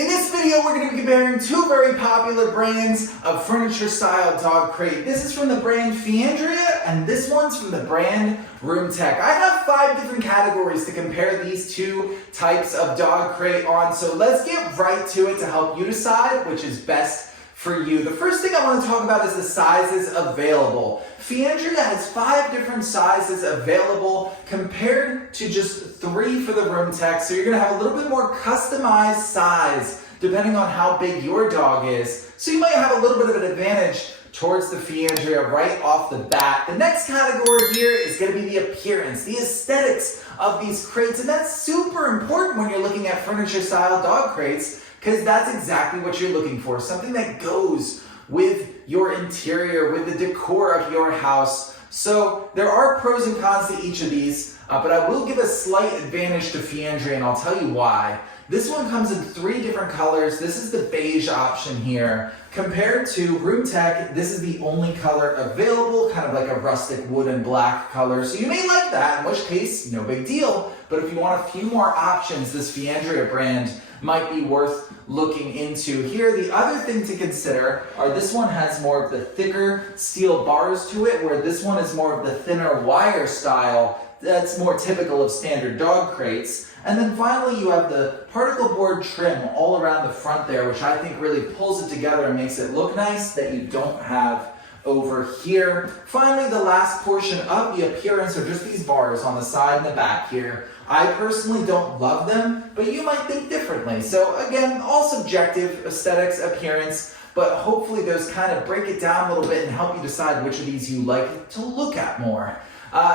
In this video, we're going to be comparing two very popular brands of furniture-style dog crate. This is from the brand Feandrea, and this one's from the brand ROOMTEC. I have 5 different categories to compare these two types of dog crate on, so let's get right to it to help you decide which is best for you. The first thing I want to talk about is the sizes available. Feandrea has 5 different sizes available compared to just 3 for the ROOMTEC, so you're going to have a little bit more customized size depending on how big your dog is. So you might have a little bit of an advantage towards the Feandrea right off the bat. The next category here is going to be the appearance, the aesthetics of these crates, and that's super important when you're looking at furniture-style dog crates, because that's exactly what you're looking for, something that goes with your interior, with the decor of your house. So there are pros and cons to each of these, but I will give a slight advantage to Feandrea, and I'll tell you why. This one comes in 3 different colors. This is the beige option here. Compared to ROOMTEC, this is the only color available, kind of like a rustic wood and black color. So you may like that, in which case, no big deal. But if you want a few more options, this Feandrea brand might be worth looking into. Here, the other thing to consider are this one has more of the thicker steel bars to it, where this one is more of the thinner wire style that's more typical of standard dog crates. And then finally, you have the particle board trim all around the front there, which I think really pulls it together and makes it look nice that you don't have over here. Finally, the last portion of the appearance are just these bars on the side and the back here. I personally don't love them, but you might think differently. So again, all subjective, aesthetics, appearance, but hopefully those kind of break it down a little bit and help you decide which of these you like to look at more.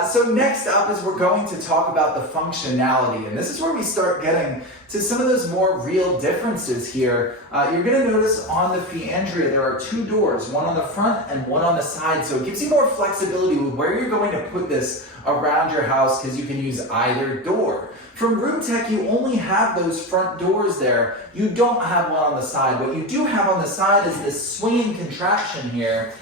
So next up is we're going to talk about the functionality, and this is where we start getting to some of those more real differences here. You're going to notice on the Feandrea there are 2 doors, one on the front and one on the side, so it gives you more flexibility with where you're going to put this around your house because you can use either door. From ROOMTEC, you only have those front doors there. You don't have one on the side. What you do have on the side is this swinging contraption here.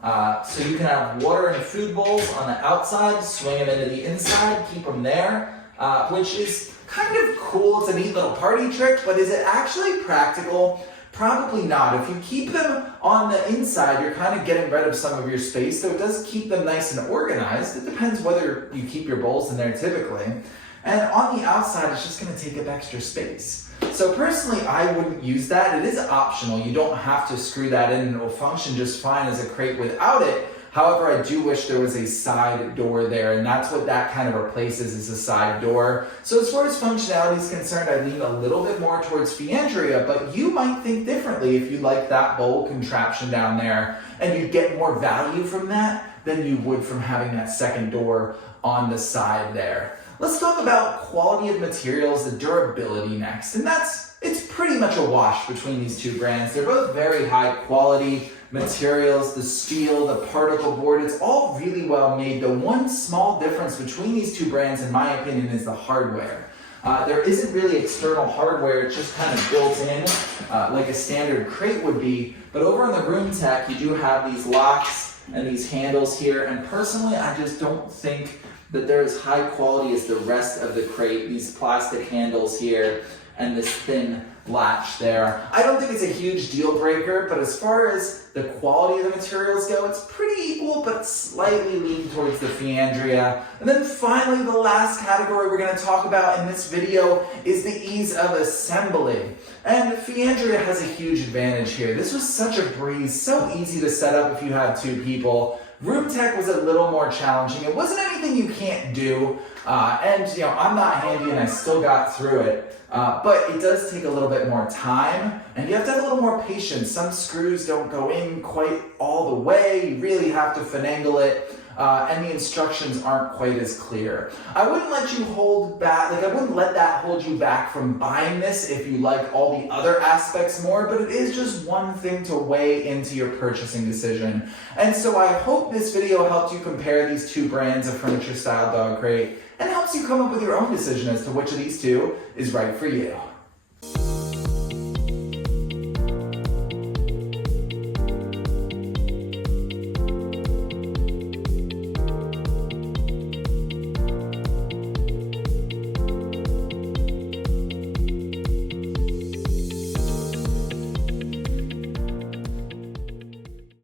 So you can have water and food bowls on the outside, swing them into the inside, keep them there, which is kind of cool. It's a neat little party trick, but is it actually practical? Probably not. If you keep them on the inside, you're kind of getting rid of some of your space, so it does keep them nice and organized. It depends whether you keep your bowls in there typically. And on the outside, it's just going to take up extra space. So personally, I wouldn't use that. It is optional. You don't have to screw that in, and it will function just fine as a crate without it. However, I do wish there was a side door there, and that's what that kind of replaces, is a side door. So as far as functionality is concerned, I lean a little bit more towards Feandrea, but you might think differently if you like that bowl contraption down there, and you get more value from that than you would from having that second door on the side there. Let's talk about quality of materials, the durability next, and it's pretty much a wash between these two brands. They're both very high quality materials, the steel, the particle board, it's all really well made. The one small difference between these two brands, in my opinion, is the hardware. There isn't really external hardware, it's just kind of built in like a standard crate would be, but over on the ROOMTEC, you do have these locks and these handles here, and personally, I just don't think that they're as high quality as the rest of the crate, these plastic handles here and this thin latch there. I don't think it's a huge deal breaker, but as far as the quality of the materials go, it's pretty equal, but slightly lean towards the Feandrea. And then finally, the last category we're going to talk about in this video is the ease of assembly. And Feandrea has a huge advantage here. This was such a breeze, so easy to set up if you have 2 people. ROOMTEC was a little more challenging. It wasn't anything you can't do, and I'm not handy and I still got through it, but it does take a little bit more time, and you have to have a little more patience. Some screws don't go in quite all the way. You really have to finagle it, and the instructions aren't quite as clear. I wouldn't let you hold back, I wouldn't let that hold you back from buying this if you like all the other aspects more, but it is just one thing to weigh into your purchasing decision. And so I hope this video helped you compare these 2 brands of furniture style dog crate and helps you come up with your own decision as to which of these 2 is right for you.